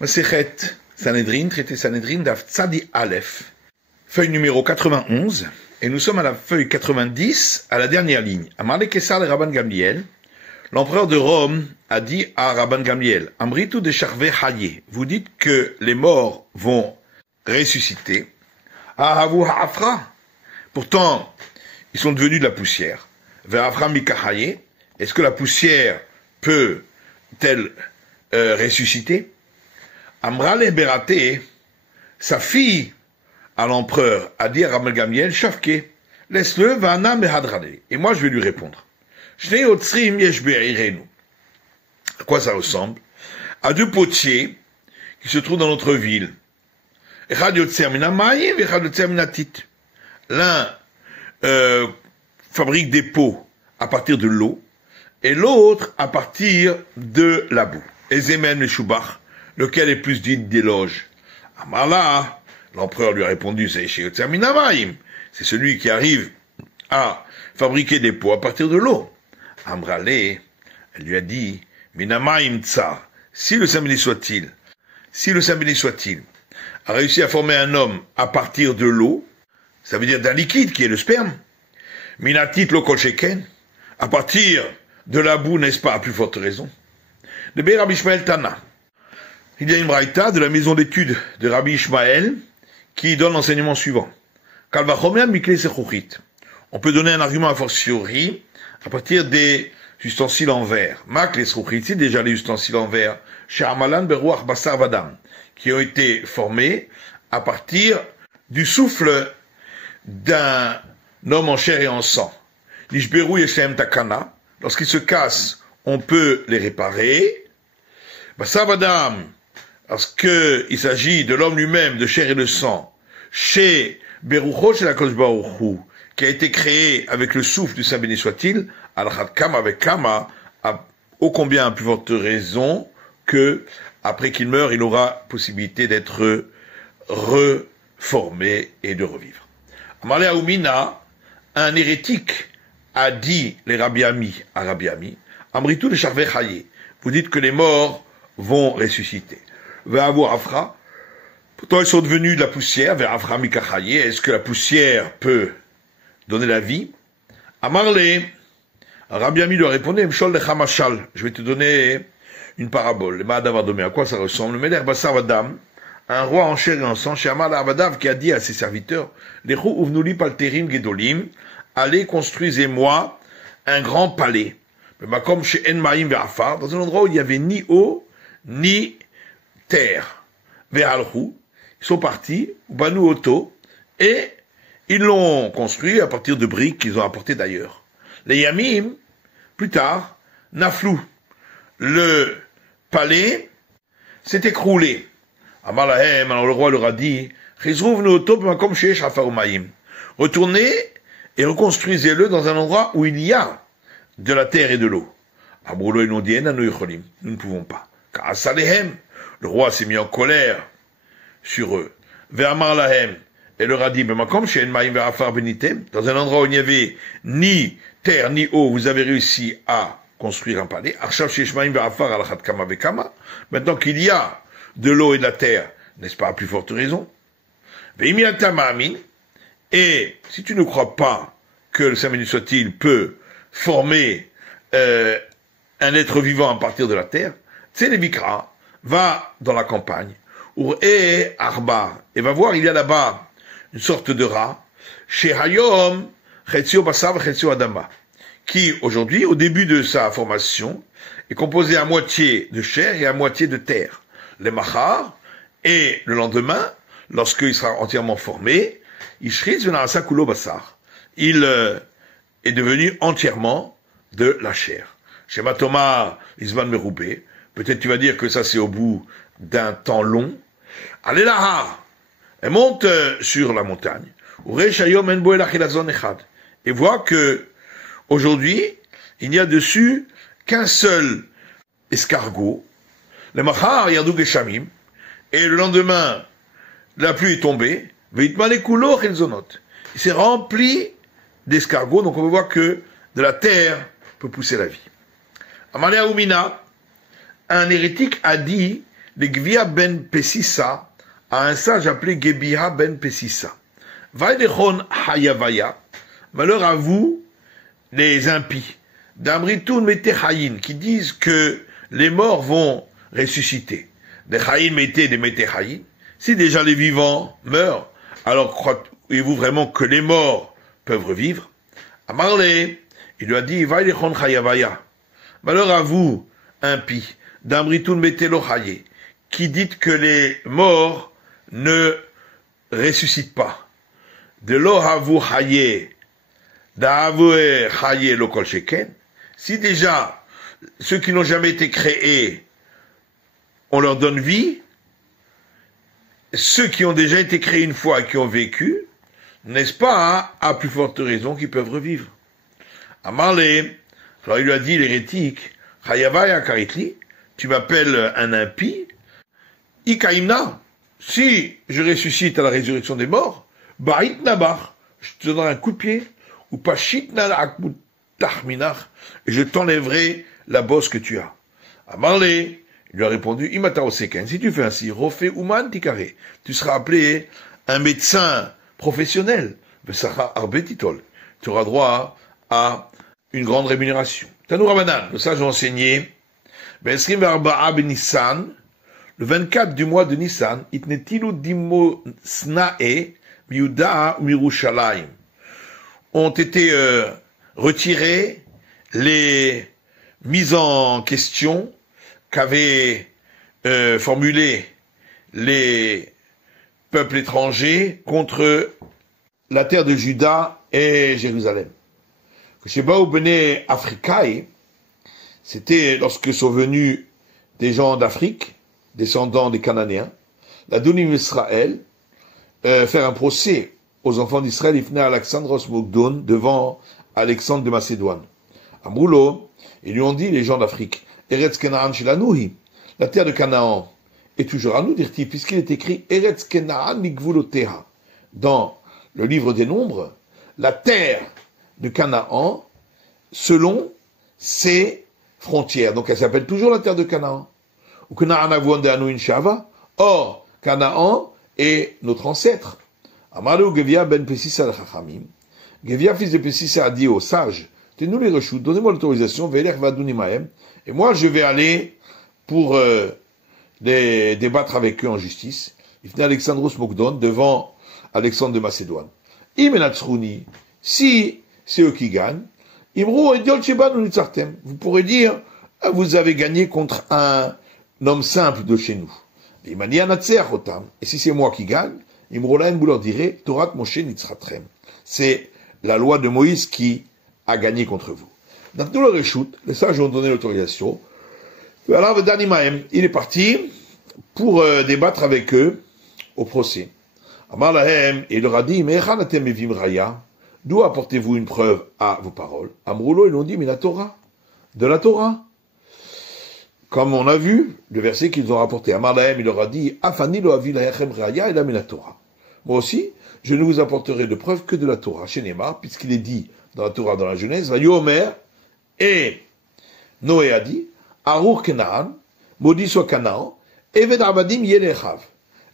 Masechet Sanhedrin, traité Sanhedrin, Daf Tzadi Aleph, feuille numéro 91, et nous sommes à la feuille 90, à la dernière ligne. Amar le Kessar le Rabban Gamliel, l'empereur de Rome a dit à Rabban Gamliel, Amritu de Charvé Haye, vous dites que les morts vont ressusciter. Ahavu Ha'afra, pourtant, ils sont devenus de la poussière. Ve'afra Mikahaye, est-ce que la poussière peut-elle ressusciter? Amra le Beraté, sa fille à l'empereur, a dit à Rabban Gamliel, Shafke, laisse-le, Vana Mehadrale. Et moi je vais lui répondre. Shnei Otsrim Yesh Be'irenu. À quoi ça ressemble? À deux potiers qui se trouvent dans notre ville. Echad Yotzer Mina Mayim, Echad Yotzer Mina Tit. L'un fabrique des pots à partir de l'eau, et l'autre à partir de la boue. Ezemen le Shubach, lequel est plus digne d'éloge? Amala, l'empereur lui a répondu, c'est c'est celui qui arrive à fabriquer des pots à partir de l'eau. Amrale, elle lui a dit, Minamaim Tsa, si le Saint béni soit-il, a réussi à former un homme à partir de l'eau, ça veut dire d'un liquide qui est le sperme, Minatit lo kol sheken, à partir de la boue, n'est-ce pas, à plus forte raison. De Be Rabbi Ishmael Tana. Il y a une braïta de la maison d'études de Rabbi Ishmael qui donne l'enseignement suivant. On peut donner un argument a fortiori à partir des ustensiles en verre. C'est déjà les ustensiles en verre chez Amalan Beruach Basar Vadam, qui ont été formés à partir du souffle d'un homme en chair et en sang. Nishberu Yeshem Takana, lorsqu'ils se cassent, on peut les réparer. Basar Vadam, lorsqu'il s'agit de l'homme lui-même, de chair et de sang, chez Berucho, chez la Kosh Baruchu, qui a été créé avec le souffle du Saint béni soit-il, al-Had Kama avec Kama, ô combien à plus forte raison que, après qu'il meure, il aura possibilité d'être reformé et de revivre. Amalé Aoumina, un hérétique, a dit les Rabbi Ami à Rabbi Ami, Amritu le Charvé Chaye, vous dites que les morts vont ressusciter. Ve'avu Afra, pourtant ils sont devenus de la poussière, Ve'afra Mikachaye, est-ce que la poussière peut donner la vie? Amarle, Rabbi Ami lui a répondu, Mshol lecha mashal, je vais te donner une parabole. Le Ma'adav Adomé, à quoi ça ressemble? Le Melech Basar Vadam, un roi en chair et en sang, chez Amar Avadav, qui a dit à ses serviteurs, Lechu uvnuli palterim gedolim, allez, construisez-moi un grand palais. Comme chez Enmaïm Ve'afar, dans un endroit où il n'y avait ni eau, ni terre. Ve'alchu, ils sont partis, Banu Oto, et ils l'ont construit à partir de briques qu'ils ont apportées d'ailleurs. Les Yamim, plus tard, Naflou, le palais s'est écroulé. Amalahem, alors le roi leur a dit, retournez et reconstruisez-le dans un endroit où il y a de la terre et de l'eau. Abroulo, ils n'ont dit, nous ne pouvons pas. Car Asalehem, le roi s'est mis en colère sur eux. Ve'amar lahem, et leur a dit, dans un endroit où il n'y avait ni terre ni eau, vous avez réussi à construire un palais. Maintenant qu'il y a de l'eau et de la terre, n'est-ce pas, à plus forte raison? Et si tu ne crois pas que le Saint béni soit-il peut former un être vivant à partir de la terre, Tsélévikra va dans la campagne, et Arba, et va voir, il y a là-bas une sorte de rat, chez Hayom, Chetzio Basav, Chetzio Adama, qui aujourd'hui, au début de sa formation, est composé à moitié de chair et à moitié de terre. Les Machar, et le lendemain, lorsqu'il sera entièrement formé, il est devenu entièrement de la chair. Chez Matoma, Isman Meroubé, peut-être tu vas dire que ça c'est au bout d'un temps long. Allez là, elle monte sur la montagne, et voit que aujourd'hui, il n'y a dessus qu'un seul escargot, le Machar Yardou Geshamim, et le lendemain, la pluie est tombée, il s'est rempli d'escargots, donc on peut voir que de la terre peut pousser la vie. Amalé Aoumina, un hérétique a dit les Gvia ben Pesissa à un sage appelé Gebiha ben Pesissa. Vaidechon Hayavaya, malheur à vous, les impies, d'Amritoun Metechayin, qui disent que les morts vont ressusciter. Des Chayin Mete, des Metechayin. Si déjà les vivants meurent, alors croyez-vous vraiment que les morts peuvent revivre? Amarle, il lui a dit, Vaidechon Hayavaya, malheur à vous, impies, d'Amritoun Metelochaye, qui dites que les morts ne ressuscitent pas. De l'ohavu haye, d'avouer haye lo kol sheken. Si déjà, ceux qui n'ont jamais été créés, on leur donne vie, ceux qui ont déjà été créés une fois et qui ont vécu, n'est-ce pas, à plus forte raison qu'ils peuvent revivre. Amarle, alors il lui a dit, l'hérétique, Chayavaya karitli, tu m'appelles un impie, Ikaimna, si je ressuscite à la résurrection des morts, Ba'it nabar, je te donnerai un coup de pied, ou Pashit akmut tahminach, et je t'enlèverai la bosse que tu as. Amarle, il lui a répondu, Imata oseken, si tu fais ainsi, Rofe uman tikare, tu seras appelé un médecin professionnel, Vesara arbetitol, tu auras droit à une grande rémunération. Tanou Ramadan, le sage a enseigné, Besrim Arba'a ben Nissan, le 24 du mois de Nissan, Itnetilu dimo snae, Miuda Mirushalayim, ont été retirées les mises en question qu'avaient formulées les peuples étrangers contre la terre de Juda et Jérusalem. Chez Baou Bene Africae, c'était lorsque sont venus des gens d'Afrique, descendants des Cananéens, la Dounim Israël, faire un procès aux enfants d'Israël, il venait à Alexandros Mogdon devant Alexandre de Macédoine. À Moulo, ils lui ont dit, les gens d'Afrique, Eretz Kenaan Shilanouhi, la terre de Canaan est toujours à nous, dirent-ils, puisqu'il est écrit Eretz Kenaan Migvuloteha. Dans le livre des Nombres, la terre de Canaan, selon ses frontières. Donc elle s'appelle toujours la terre de Canaan. Ou Kenaan Avouan de Anouin Shava. Or, Canaan est notre ancêtre. Amalou Gevia ben Pesissa al-Chachamim. Gevia, fils de Pesissa, a dit aux sages, tenez-nous les rechutes, donnez-moi l'autorisation, Veler Vadunimaem, et moi je vais aller pour débattre avec eux en justice. Il venait Alexandros Mogdon devant Alexandre de Macédoine. Imenatsrouni, si c'est eux qui gagnent, Imrou et Diolcheba nous nitzartem. Vous pourrez dire, vous avez gagné contre un homme simple de chez nous. Et si c'est moi qui gagne, Imrolaim, vous leur direz, Torat Moshe nitzratrem. C'est la loi de Moïse qui a gagné contre vous. Donc nous le réchoute, les sages ont donné l'autorisation. Alors Danimaem, il est parti pour débattre avec eux au procès. Amar Lahem, il leur a dit, Me'echan atem mevim raya, d'où apportez-vous une preuve à vos paroles? Amroulo, ils l'ont dit, mais la Torah, de la Torah. Comme on a vu, le verset qu'ils ont rapporté. Amar Lahem, il leur a dit, Afani lo avi lahem raya et la la Torah. Moi aussi, je ne vous apporterai de preuve que de la Torah. Chez Neymar, puisqu'il est dit dans la Torah, dans la Genèse, Yomer, et Noé a dit, Arur Kenaan, maudit soit Canaan, Eved Abadim Yelechav.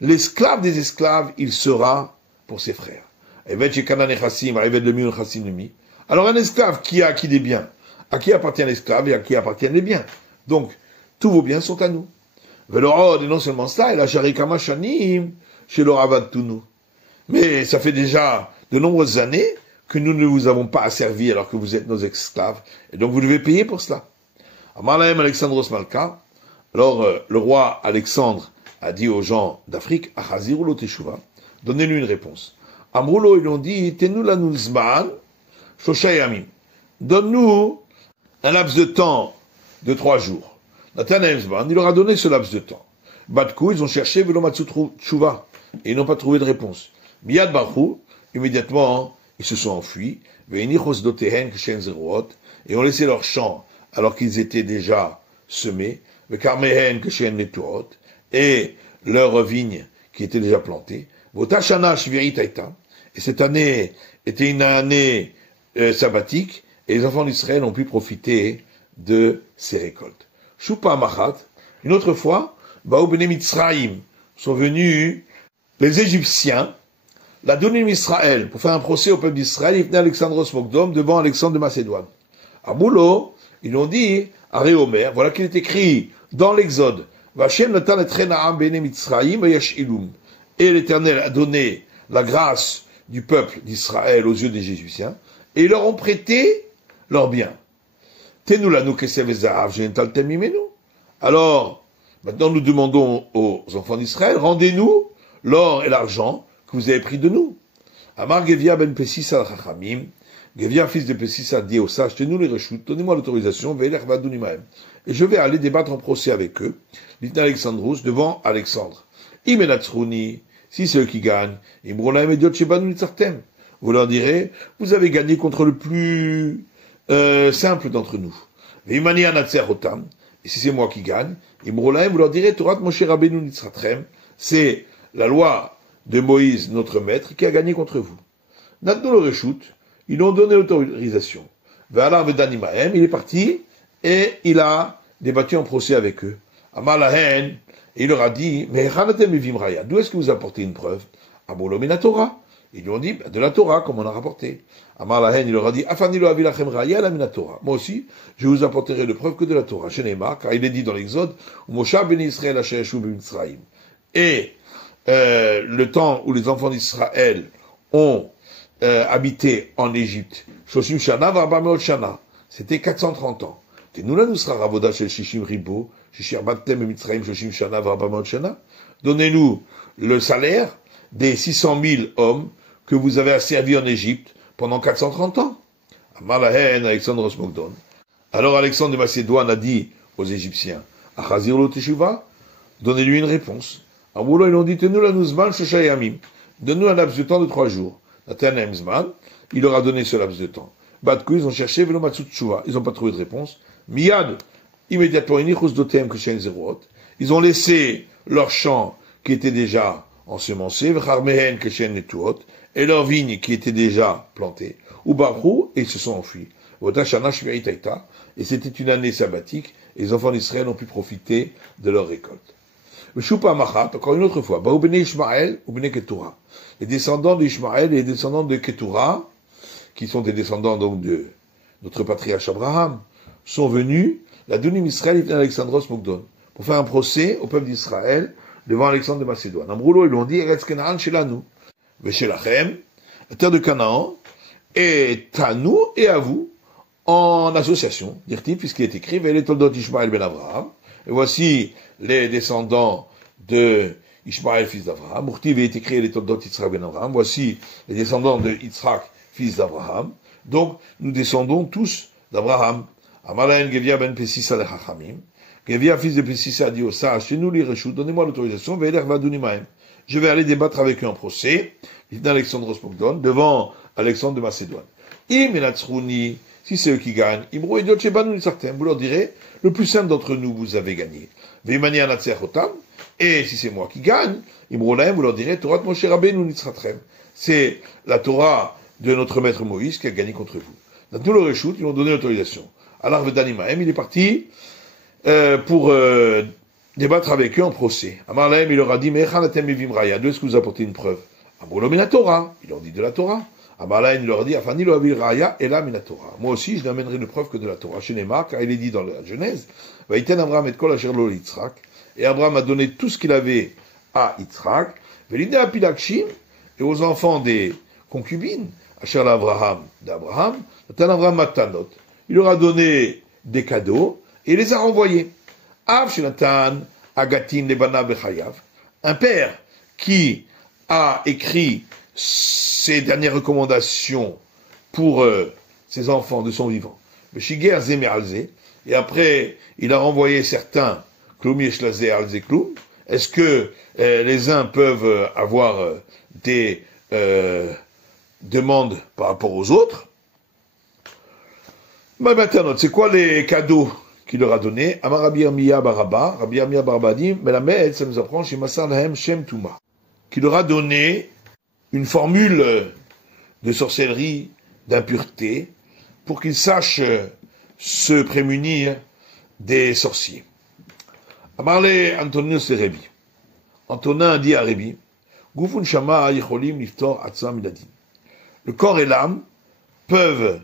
L'esclave des esclaves, il sera pour ses frères. Eved chez Canaan et Chassim, Eved le mieux Chassim le mi. Alors un esclave qui a acquis des biens, à qui appartient l'esclave et à qui appartiennent les biens. Donc, tous vos biens sont à nous. Velorod, et non seulement ça, et la Sharikama Shanim, chez l'Oravad Tounou. Mais ça fait déjà de nombreuses années que nous ne vous avons pas asservi alors que vous êtes nos esclaves. Et donc vous devez payer pour cela. Amalaem Alexandros Malka. Alors le roi Alexandre a dit aux gens d'Afrique, Achazirulo Teshuva, donnez-lui une réponse. Amroulo, ils ont dit, Tenu la Nuzman, Shoshayamim. Donne-nous un laps de temps de 3 jours. Nathanael Zman, il leur a donné ce laps de temps. Batkou, ils ont cherché Velomatsu Tshuva, et ils n'ont pas trouvé de réponse. Miyad Barchou, immédiatement, ils se sont enfuis, et ont laissé leurs champs alors qu'ils étaient déjà semés, et leurs vignes qui étaient déjà plantées. Et cette année était une année sabbatique, et les enfants d'Israël ont pu profiter de ces récoltes. Shupa Machat, une autre fois, Baou Bene Mitzraïm, sont venus les Égyptiens, la donner Israël, pour faire un procès au peuple d'Israël, ils venaient Alexandros Mogdom devant Alexandre de Macédoine. À Boulot, ils l'ont dit à Réomer, voilà qu'il est écrit dans l'Exode, Vachem Natan et Trenaam Bene Mitzraïm Yashilum. Et l'Éternel a donné la grâce du peuple d'Israël aux yeux des Égyptiens, et ils leur ont prêté leurs biens. Alors, maintenant nous demandons aux enfants d'Israël, rendez-nous l'or et l'argent que vous avez pris de nous. Amar Gevia ben Pessis al Chachamim, Gevia fils de Pessis a dit aux sages, tenez-nous les rechutes, donnez-moi l'autorisation, et je vais aller débattre en procès avec eux, l'Itna Alexandros, devant Alexandre. Imenatsrouni, si c'est eux qui gagnent, vous leur direz, vous avez gagné contre le plus simple d'entre nous. Et si c'est moi qui gagne, vous leur direz, Torah Moshe Rabbeinu Nitzratrem, c'est la loi de Moïse, notre maître, qui a gagné contre vous. Natno le reshoot, ils ont donné l'autorisation. Ve'alar Vedanimahem, il est parti, et il a débattu en procès avec eux. Amalahen, et il leur a dit, mais d'où est-ce que vous apportez une preuve? Abolomina Torah. Ils lui ont dit, de la Torah, comme on a rapporté. Amar Lahen, il leur a dit, Afanilo avilachem raya la mina Torah. Moi aussi, je vous apporterai de preuve que de la Torah. Sheneemar, car il est dit dans l'Exode, Moshe ben Israël Hashem b'Mitzrayim. Et le temps où les enfants d'Israël ont habité en Égypte, Shoshim Shana v'Arbameot Shana, c'était 430 ans. Et nous là, nous sera Ravoda shel Shishim Ribo, Shishir Batem et Mitzrayim Shoshim Shana v'Arbameot Shana. Donnez-nous le salaire des 600 000 hommes que vous avez asservis en Égypte pendant 430 ans. Amalahen, Alexandre Osmogdon. Alors Alexandre de Macédoine a dit aux Égyptiens, Achazir lo teshuva, donnez-lui une réponse. En boulot, ils ont dit, tenez-nous la nouzman shoshayamim, donne-nous un laps de temps de 3 jours. Natanamzman, il leur a donné ce laps de temps. Batkou, ils ont cherché, velomatsu tshuva, ils n'ont pas trouvé de réponse. Miyad, immédiatement, dotem kshen zerot, ils ont laissé leur champ qui était déjà ensemencé, v'charmehen kshen netuot, et leurs vignes qui étaient déjà plantées, ou barrou, et ils se sont enfuis. Et c'était une année sabbatique, et les enfants d'Israël ont pu profiter de leur récolte. Encore une autre fois, les descendants d'Ishmaël et les descendants de Ketura, qui sont des descendants donc de notre patriarche Abraham, sont venus, la Dunim Israël et Alexandros Mogdon, pour faire un procès au peuple d'Israël devant Alexandre de Macédoine. En brûlot, ils l'ont dit, Eretz Kenaan Shelanu, Veshelachem, la terre de Canaan, est à nous et à vous, en association, dire-t-il, puisqu'il est écrit, Ve'ele toldot Ishmael ben Abraham, et voici les descendants de Ishmael, fils d'Abraham, Murtiv est écrit, les toldot Yitzhak ben Abraham, voici les descendants de Yitzhak, fils d'Abraham, donc nous descendons tous d'Abraham. Amalaen Gevia ben Pesissa le Chachamim, Gevia, fils de Pesissa, a dit aux sages, chez nous les Reshut, donnez-moi l'autorisation, Ve'eler vadunimahem. Je vais aller débattre avec eux en procès, Alexandros Mogdon, devant Alexandre de Macédoine. Imenatsrouni, si c'est eux qui gagnent, Imro et Dotchebanu Nisartem, vous leur direz, le plus simple d'entre nous, vous avez gagné. Veimani Anatserotam, et si c'est moi qui gagne, Imro Lahem, vous leur direz, Torah Moshe Rabbeinu Nitzratrem. C'est la Torah de notre maître Moïse qui a gagné contre vous. Dans tout le Reshut, ils ont donné l'autorisation. Alors Vedanimahem, il est parti pour débattre avec eux en procès. Amar Lahem, il leur a dit, Mechanatem Evim Raya, d'où est-ce que vous apportez une preuve? Amrolo mina Torah, ils ont dit de la Torah. Amar Lahem, il leur a dit, Afani lo avil Raya, et la mina Torah. Moi aussi, je n'amènerai de preuve que de la Torah. Chez Neymar, car il est dit dans la Genèse, Vaïten Abraham et kol asher lo Yitzhak, et Abraham a donné tout ce qu'il avait à Yitzhak, Velide Apilakshim, et aux enfants des concubines, asher l'Abraham d'Abraham, Natan Abraham Matanot, il leur a donné des cadeaux, et il les a renvoyés. Av Shenatan Agatim Lebana Bechayav, un père qui a écrit ses dernières recommandations pour ses enfants de son vivant. Le Shiger Zeme Alze, et après il a renvoyé certains Kloum Yeshlaze Alze Kloum. Est-ce que les uns peuvent avoir des demandes par rapport aux autres? Maintenant, c'est quoi les cadeaux qu'il leur a donné? Amar Rabbi Yirmiyah Baraba, Rabbi Yirmiyah Baraba dit, mais la Melamed, ça nous apprend chez Masar Lahem Shem Touma, qui leur a donné une formule de sorcellerie, d'impureté, pour qu'ils sachent se prémunir des sorciers. Amarle Antonin c'est Rébi. Antonin a dit à Rébi, Gufun Shama Yicholim Liftor Atzam Midadin. Le corps et l'âme peuvent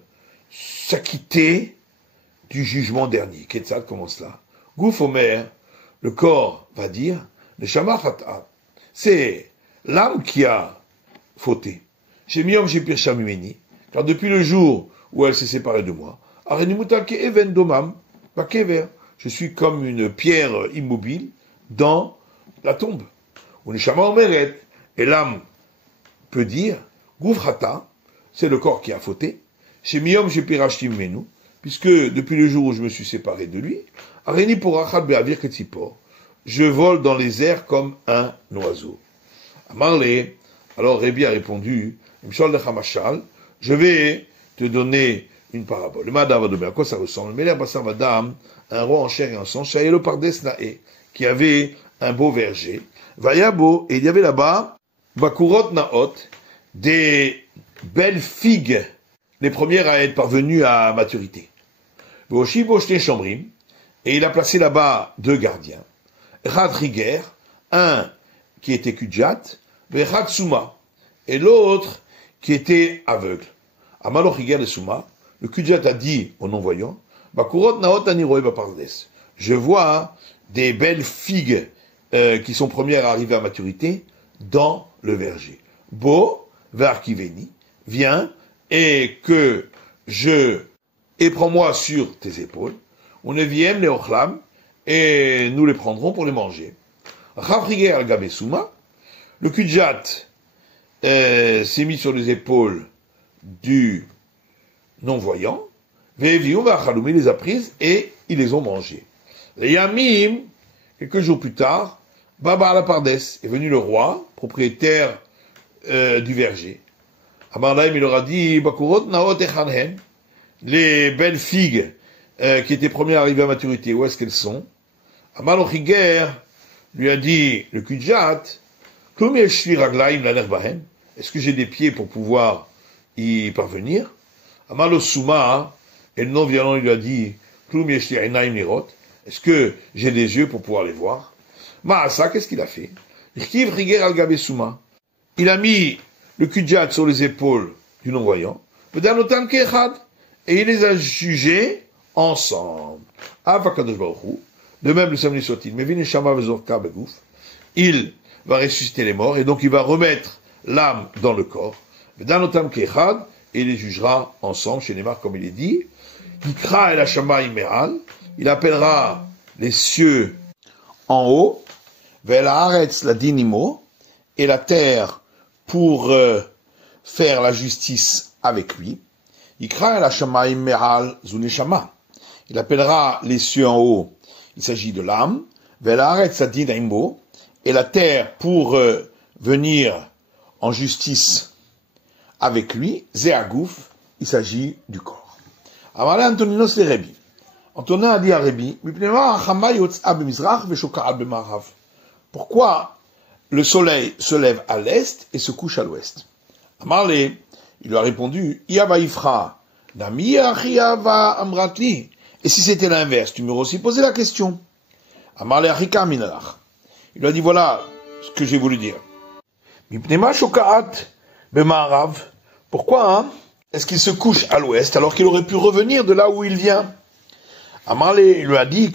s'acquitter du jugement dernier. Qu'est-ce comment cela? Gouf Omer, le corps va dire, le Shama Chata, c'est l'âme qui a fauté. Chez Miyom Shepir Shamimeni, car depuis le jour où elle s'est séparée de moi, Arenimutake Even Domam, Pakever, je suis comme une pierre immobile dans la tombe. Ou le Shama Omeret, et l'âme peut dire, Gouf Chata, c'est le corps qui a fauté. Chez Miyom Shepir Shamimenu, puisque depuis le jour où je me suis séparé de lui, Areni pour Achad Be'avir Ketzipor, je vole dans les airs comme un oiseau. Amarle, alors Rébi a répondu, Mshal Lecha Mashal, je vais te donner une parabole. Le Madame va à quoi ça ressemble? Meler Bassar Madame, un roi en chair et en sang, Shaelo Pardes Nae, qui avait un beau verger. Vayabo, et il y avait là-bas, Bakurot Naot, des belles figues, les premières à être parvenues à maturité. Voshi Boshte Chambrim, et il a placé là-bas 2 gardiens. Echad Riger, un qui était Kudjat, Echad Souma, et l'autre qui était aveugle. Amalo Riger et Souma, le Kudjat a dit au non-voyant, Bakurot Naot Aniroe Bapardes, je vois des belles figues qui sont premières à arriver à maturité dans le verger. Bo, Varkiveni, viens, et que je et prends-moi sur tes épaules, on ne vienne les ochlam, et nous les prendrons pour les manger. Rafriger al-Gabesuma, le Kudjat s'est mis sur les épaules du non-voyant, Veviou Vachaloumi les a prises et ils les ont mangées. Les Yamim, quelques jours plus tard, Baba al-Pardes est venu le roi, propriétaire du verger. Amarlaim, il leur a dit, Bakurot Naot Echanhen, les belles figues qui étaient premières à arriver à maturité, où est-ce qu'elles sont? Amalo Chiger lui a dit, le Kudjat, est-ce que j'ai des pieds pour pouvoir y parvenir? Amalo Souma, et le non-violent lui a dit, est-ce que j'ai des yeux pour pouvoir les voir? Maasa, qu'est-ce qu'il a fait? Il a mis le Kudjat sur les épaules du non-voyant, et il les a jugés ensemble. De même, le samedi soit-il, il va ressusciter les morts, et donc il va remettre l'âme dans le corps, et il les jugera ensemble, chez Neymar, comme il est dit, il appellera les cieux en haut, et la terre pour faire la justice avec lui. Il appellera les cieux en haut, il s'agit de l'âme, et la terre pour venir en justice avec lui, Zéagouf, il s'agit du corps. Antonin a dit à Rébi, pourquoi le soleil se lève à l'est et se couche à l'ouest? Amarle, il lui a répondu, et si c'était l'inverse, tu m'aurais aussi posé la question. Amarle Achika Minalach. Il lui a dit, voilà ce que j'ai voulu dire. Pourquoi est-ce qu'il se couche à l'ouest alors qu'il aurait pu revenir de là où il vient? Amarle lui a dit,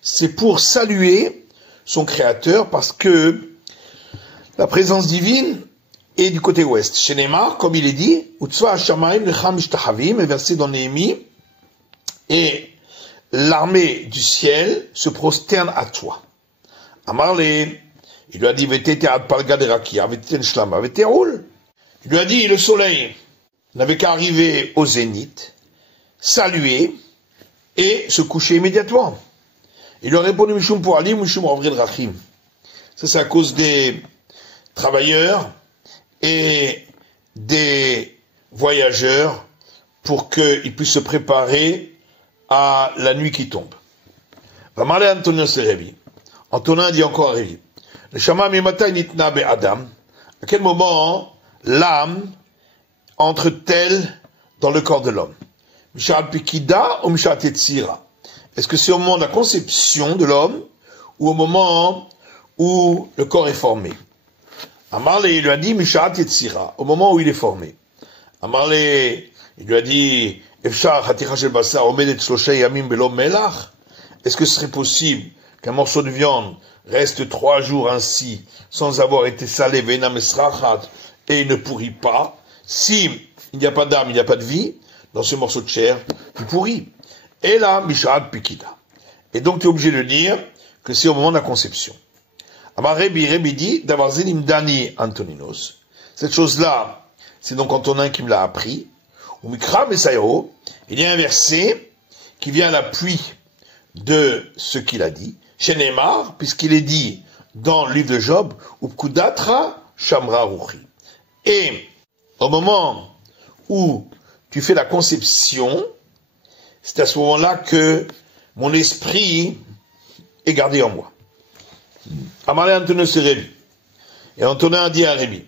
c'est pour saluer son créateur parce que la présence divine est du côté ouest. Chez Neymar, comme il est dit, est versé dans Néhémie, et l'armée du ciel se prosterne à toi. Amarle, il lui a dit, il lui a dit, le soleil n'avait qu'à arriver au zénith, saluer et se coucher immédiatement. Il lui a répondu, Mishum pour Ali, Mishum Avril Rachim. Ça, c'est à cause des travailleurs et des voyageurs pour qu'ils puissent se préparer à la nuit qui tombe. Va parler Antonin Serebi. Antonin dit encore à Révi. Le Shama Mimata Nitna Be Adam. À quel moment l'âme entre-t-elle dans le corps de l'homme? Mishal Pikida ou Mishal Tetsira? Est-ce que c'est au moment de la conception de l'homme ou au moment où le corps est formé? Amarle, il lui a dit, Mishat Yetzira, au moment où il est formé. Amarle, il lui a dit, Efshar Haticha Shel Basar Omedet Shlosha Yamim Belo Melach. Est-ce que ce serait possible qu'un morceau de viande reste 3 jours ainsi, sans avoir été salé, Veina Mesrachat, et il ne pourrit pas? Si il n'y a pas d'âme, il n'y a pas de vie, dans ce morceau de chair, il pourrit. Et là, Mishat Pikida. Et donc tu es obligé de dire que c'est au moment de la conception. Amar Rebi dit, d'avoir Zelim Dani Antoninos. Cette chose-là, c'est donc Antonin qui me l'a appris. Ou Mikra Mesairo, il y a un verset qui vient à l'appui de ce qu'il a dit. Chez Neymar, puisqu'il est dit dans le livre de Job, Upkudatra Shamra Ruchi. Et au moment où tu fais la conception, c'est à ce moment-là que mon esprit est gardé en moi. Amalé Antonin c'est Rébi. Et Antonin a dit à Rébi,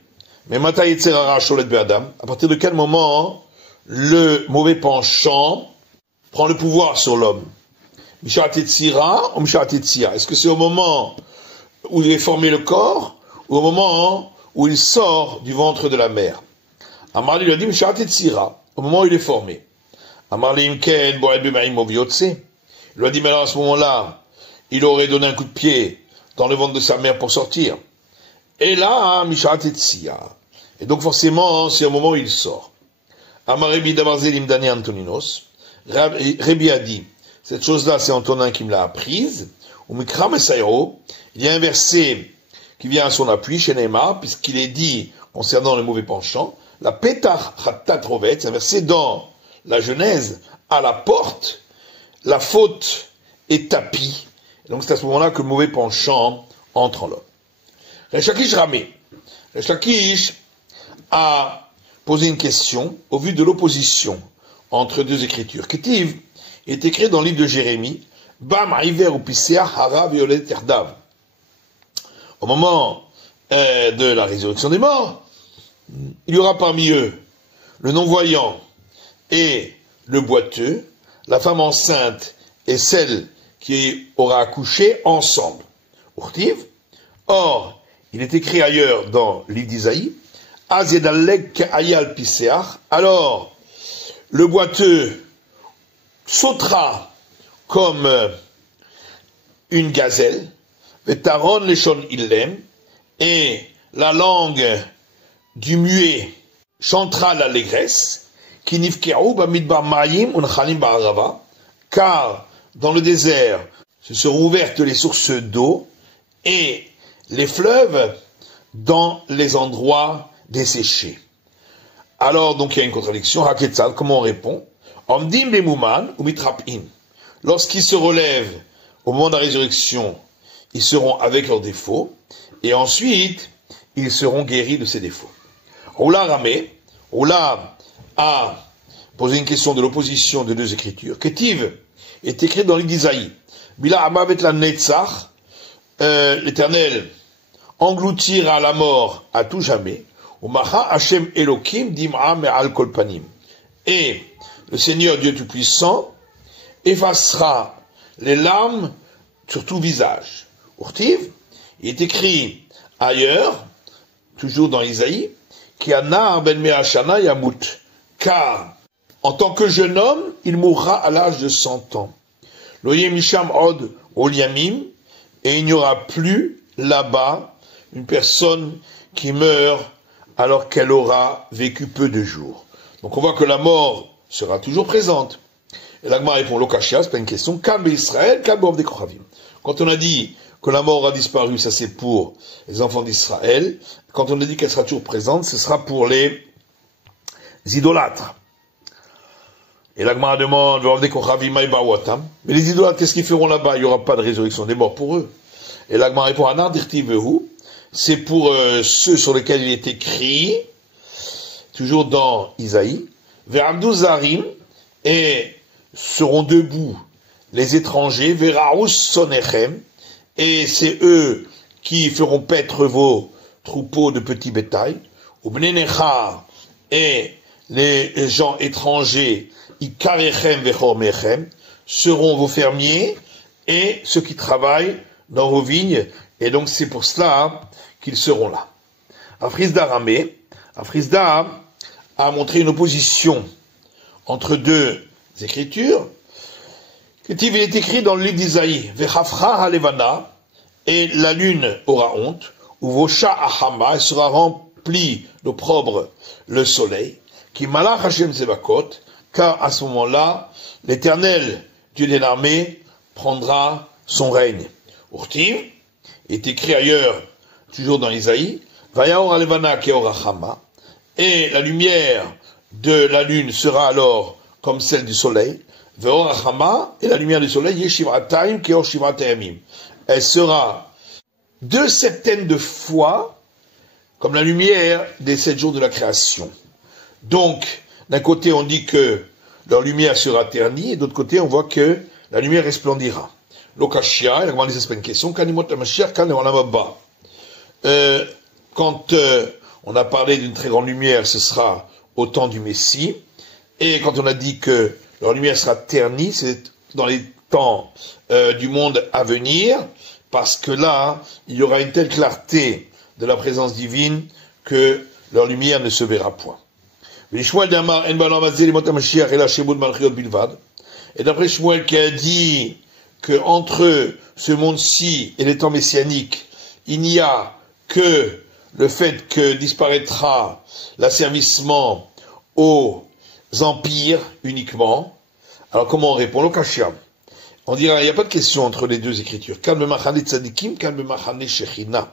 mais Mata Yetzerara Sholet Be'adam, à partir de quel moment le mauvais penchant prend le pouvoir sur l'homme? Mishat Yetzira ou Mishat Yetzia? Est-ce que c'est au moment où il est formé le corps ou au moment où il sort du ventre de la mère? Amalé lui a dit Mishat Yetzira, au moment où il est formé. Amalé Imken Boed B'Maim Obiotse. Il lui a dit, mais alors à ce moment-là, il aurait donné un coup de pied dans le ventre de sa mère pour sortir. Et là, Mishat Yetzia. Et donc forcément, c'est au moment où il sort. Amar Rebi Davarzelim Dani Antoninos. Rebi a dit, cette chose-là, c'est Antonin qui me l'a apprise. Ou Mikra Mesairo. Il y a un verset qui vient à son appui chez Neymar, puisqu'il est dit, concernant le mauvais penchant, la Petach Chattat Rovet, c'est un verset dans la Genèse, à la porte, la faute est tapie. Donc c'est à ce moment-là que le mauvais penchant entre en l'homme. Resh Lakish Ramé. Resh Lakish a posé une question au vu de l'opposition entre deux écritures. Ketiv est écrit dans le livre de Jérémie, Bam Iver ou Pisea Hara Violet Erdav. Au moment de la résurrection des morts, il y aura parmi eux le non-voyant et le boiteux, la femme enceinte et celle qui aura accouché ensemble. Urtiv. Or, il est écrit ailleurs dans le livre d'Isaïe, Azedalek Ayal Piseach. Alors, le boiteux sautera comme une gazelle, Vetaron Leshon Illem, et la langue du muet chantera l'allégresse, Kinifkeru Bamidbar Mayim Unchalim Ba'arava, car dans le désert se seront ouvertes les sources d'eau et les fleuves dans les endroits desséchés. Alors, donc, il y a une contradiction. Haketzal, comment on répond? Omdim Bemuman ou Mitrapin. Lorsqu'ils se relèvent au moment de la résurrection, ils seront avec leurs défauts et ensuite, ils seront guéris de ces défauts. Oula Ramé, Oula a posé une question de l'opposition de deux écritures. Ketiv est écrit dans l'île d'Isaïe. Bila Amavet la Netzach, l'Éternel engloutira la mort à tout jamais. Umacha Hashem Elokim dim'a me'al kol panim. Et le Seigneur Dieu Tout-Puissant effacera les larmes sur tout visage. Urtiv, il est écrit ailleurs, toujours dans Isaïe, Kiana ben Me'ashana Yamut, car en tant que jeune homme, il mourra à l'âge de 100 ans. Loyem Misham Od Oliamim, et il n'y aura plus là-bas une personne qui meurt alors qu'elle aura vécu peu de jours. Donc on voit que la mort sera toujours présente. Et l'Agma répond, Lokashia, c'est pas une question, Kalbe Israël, Kalbe Ovdei Kochavim. Quand on a dit que la mort a disparu, ça c'est pour les enfants d'Israël. Quand on a dit qu'elle sera toujours présente, ce sera pour les idolâtres. Et l'Agma demande, mais les idolâtres, qu'est-ce qu'ils feront là-bas? Il n'y aura pas de résurrection des morts pour eux. Et l'Agma répond, c'est pour ceux sur lesquels il est écrit, toujours dans Isaïe, Ve'amdu Zarim, et seront debout les étrangers, Ve'raous Sonechem, et c'est eux qui feront paître vos troupeaux de petits bétail, ou Bnei-Nechar, et les gens étrangers, Ikarechem Vechormechem, seront vos fermiers et ceux qui travaillent dans vos vignes, et donc c'est pour cela qu'ils seront là. Afrizda a montré une opposition entre deux écritures. Il est écrit dans le livre d'Isaïe, Vechafra halevana, et la lune aura honte, ou Vosha ahama, elle sera remplie d'opprobre le soleil, qui malach Hashem Zevakot, car à ce moment-là, l'Éternel, Dieu des armées, prendra son règne. Urtiv est écrit ailleurs, toujours dans Isaïe, Vayaor halevana keor hachama, et la lumière de la lune sera alors comme celle du soleil, Veor hachama, et la lumière du soleil, Yeshivratayim keor shivratayamim. Elle sera 2/7 de fois comme la lumière des 7 jours de la création. Donc, d'un côté, on dit que leur lumière sera ternie, et d'autre côté, on voit que la lumière resplendira. L'Okashia, il a une question, quand on a parlé d'une très grande lumière, ce sera au temps du Messie, et quand on a dit que leur lumière sera ternie, c'est dans les temps du monde à venir, parce que là, il y aura une telle clarté de la présence divine que leur lumière ne se verra point. Et d'après Shmuel qui a dit que entre ce monde-ci et les temps messianiques, il n'y a que le fait que disparaîtra l'asservissement aux empires uniquement. Alors comment on répond? L'Okashia. On dira, il n'y a pas de question entre les deux écritures. Kan b'machane tzadikim, kan b'machane shechina.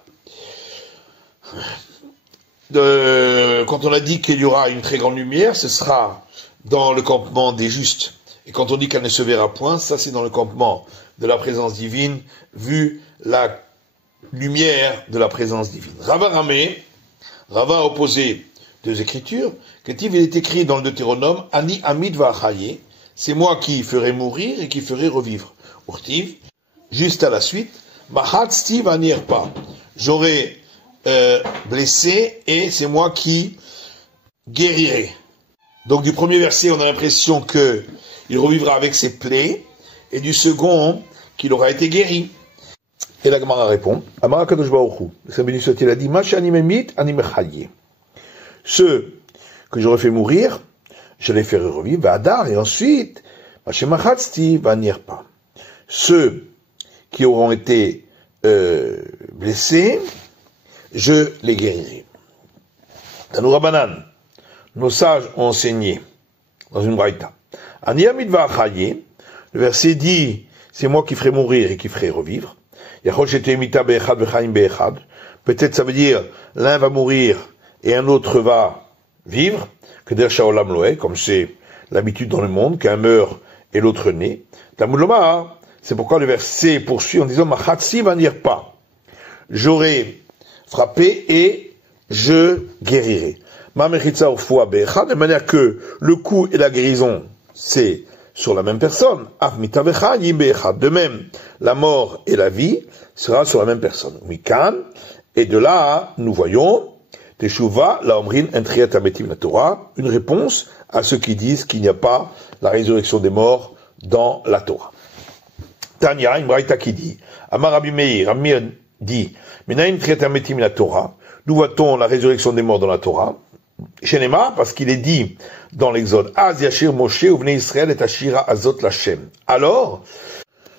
Quand on a dit qu'il y aura une très grande lumière, ce sera dans le campement des justes. Et quand on dit qu'elle ne se verra point, ça c'est dans le campement de la présence divine, vu la lumière de la présence divine. Rava a opposé deux écritures. Il est écrit dans le Deutéronome, Ani Amid Va'achaye, c'est moi qui ferai mourir et qui ferai revivre. Urtiv, juste à la suite, Mahat Steve Anirpa, j'aurai blessé et c'est moi qui guérirai. Donc du premier verset, on a l'impression que il revivra avec ses plaies, et du second, qu'il aura été guéri. Et la Gemara répond, Amara Kadosh Baruch Hu, le Saint béni soit-il a dit, Ma shani memit ani mechaye. Ceux que j'aurais fait mourir, je les ferai revivre, Vadar, et ensuite, Ma shemachatsti va nirpa. Ceux qui auront été blessés, je les guérirai. Tanou Rabbanan, nos sages ont enseigné dans une braïta. Aniyamid va'achaye, le verset dit, c'est moi qui ferai mourir et qui ferai revivre. Peut-être ça veut dire, l'un va mourir et un autre va vivre, que der shaolam loé, comme c'est l'habitude dans le monde, qu'un meurt et l'autre naît. Tamuloma, c'est pourquoi le verset poursuit en disant, machatsi va dire pas. J'aurai frappé et je guérirai. De manière que le coup et la guérison, c'est sur la même personne. De même, la mort et la vie sera sur la même personne. Et de là, nous voyons, Teshuva, la Omrin, Entriat Ametim la Torah, une réponse à ceux qui disent qu'il n'y a pas la résurrection des morts dans la Torah. Tanya, une braïta qui dit, Amar Rabbi Meir, Rabbi Meir dit, Menaim Entriat Ametim la Torah, d'où voit-on la résurrection des morts dans la Torah? Shenema, parce qu'il est dit dans l'Exode, Az Yashir Moshe uvnei Israël et Ashira Azot Lachem. Alors,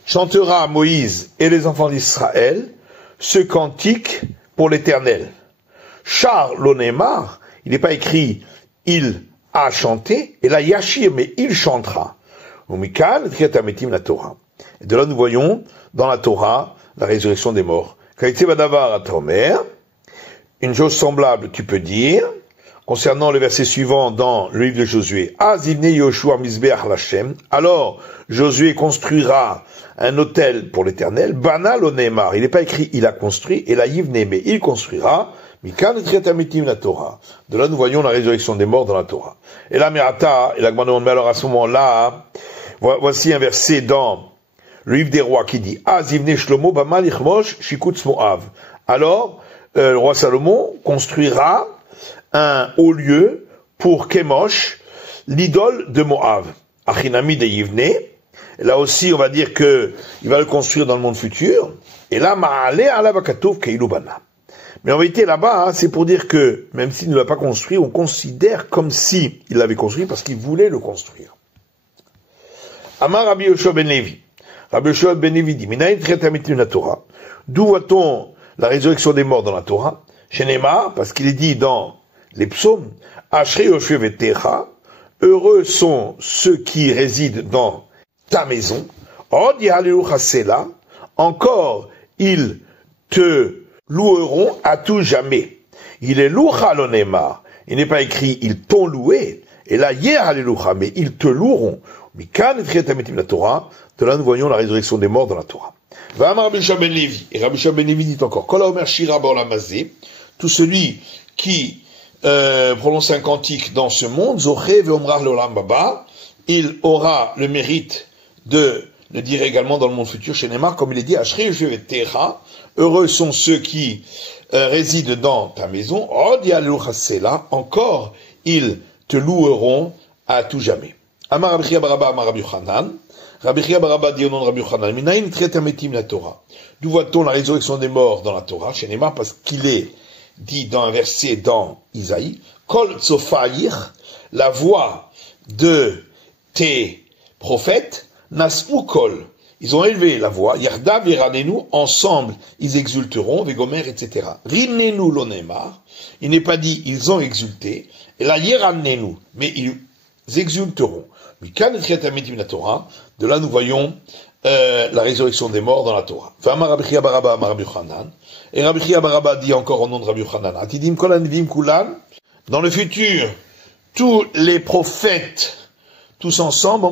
chantera Moïse et les enfants d'Israël ce cantique pour l'Éternel. Char l'onemar, il n'est pas écrit il a chanté, et là Yashir, mais il chantera. Umikal Triatametim la Torah. Et de là nous voyons dans la Torah la résurrection des morts. Kaïtse Badavar Atomer, une chose semblable tu peux dire, concernant le verset suivant dans le livre de Josué, Azivne Yoshua Mizbeach Lachem, alors Josué construira un autel pour l'Éternel, Banal Oneemar, il n'est pas écrit il a construit, et la Yivne, mais il construira, Mikan Triatamitim la Torah. De là nous voyons la résurrection des morts dans la Torah. Et là Merata, et la Gemara, mais alors à ce moment-là, voici un verset dans le livre des rois qui dit, Azivne Shlomo Bamal Ichmosh Shikutz Moav. Alors, le roi Salomon construira un haut lieu pour Kemosh, l'idole de Moab. Achinami de Yivne, Et là aussi, on va dire que il va le construire dans le monde futur. Et là, ma'ale ala bakatov keilubana. Mais en vérité, là-bas, c'est pour dire que, même s'il ne l'a pas construit, on considère comme si il l'avait construit parce qu'il voulait le construire. Amar Rabbi Yoshua ben Levi. Rabbi Yoshua ben Levi dit, Minayin tretamitim la Torah. D'où voit-on la résurrection des morts dans la Torah? Chez Neymar, parce qu'il est dit dans les psaumes, Ashrei Yoshua vetecha, heureux sont ceux qui résident dans ta maison. Od yahalelu chasela, encore ils te loueront à tout jamais. Il est loucha lo Neymar. Il n'est pas écrit ils t'ont loué. Et là, yehalelu, mais ils te loueront. Mikan et la Torah. De là, nous voyons la résurrection des morts dans la Torah. Va Rabbi Yoshua ben Levi. Et Rabbi Yoshua ben Levi dit encore, Kol haomer shira ba'olamazé, tout celui qui prononce un cantique dans ce monde, Zoché ve'omrar le'olam baba, il aura le mérite de le dire également dans le monde futur chez Neymar, comme il est dit, Ashrei Yoshua vetecha, heureux sont ceux qui résident dans ta maison, Od yahalelu chasela, encore ils te loueront à tout jamais. Amar Rabbi Chia bar Abba Amar Rabbi Yochanan. Rabbi Chia bar Abba dit au nom de Rabbi Yochanan, Minayin tretamitim la Torah. D'où voit-on la résurrection des morts dans la Torah chez Neymar? Parce qu'il est dit dans un verset dans Isaïe, Kol tsofaïr, la voix de tes prophètes, Nas'u kol, ils ont élevé la voix, Yardav yeranenu, ensemble ils exulteront, Vegomer, etc. Rinenu lo Neymar, il n'est pas dit ils ont exulté, et là yeranenu, mais ils exulteront. De là, nous voyons la résurrection des morts dans la Torah. Et Rabbi Chia bar Abba dit encore au nom de Rabbi Yochanan, dans le futur, tous les prophètes, tous ensemble,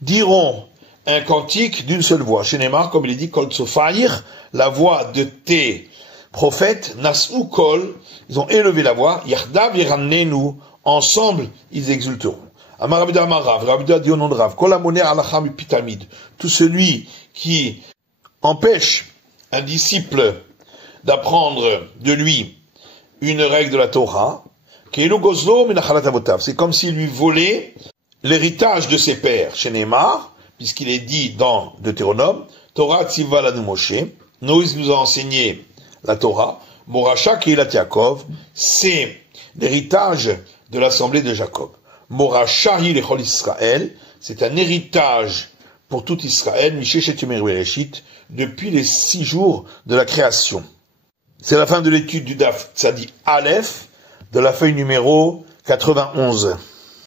diront un cantique d'une seule voix. Chez Neymar, comme il est dit, Kol tsofaïr, la voix de tes prophètes, Nas'u kol, ils ont élevé la voix, Yardav yeranenu, ensemble ils exulteront. Amar Rabbi Amar Rav, Rabbi dit au nom de Rav, Kol hamoner alacham pitamid, tout celui qui empêche un disciple d'apprendre de lui une règle de la Torah, c'est comme s'il lui volait l'héritage de ses pères. Chez Neymar, puisqu'il est dit dans Deutéronome, Torah tziva lanu Moshe, Moïse nous a enseigné la Torah, Moracha Keilat Yaakov, c'est l'héritage de l'assemblée de Jacob. Moracha Lechol Israël, c'est un héritage pour tout Israël, Misheshet Yomer Bereshit, depuis les 6 jours de la création. C'est la fin de l'étude du Daf Tzadi Aleph, de la feuille numéro 91.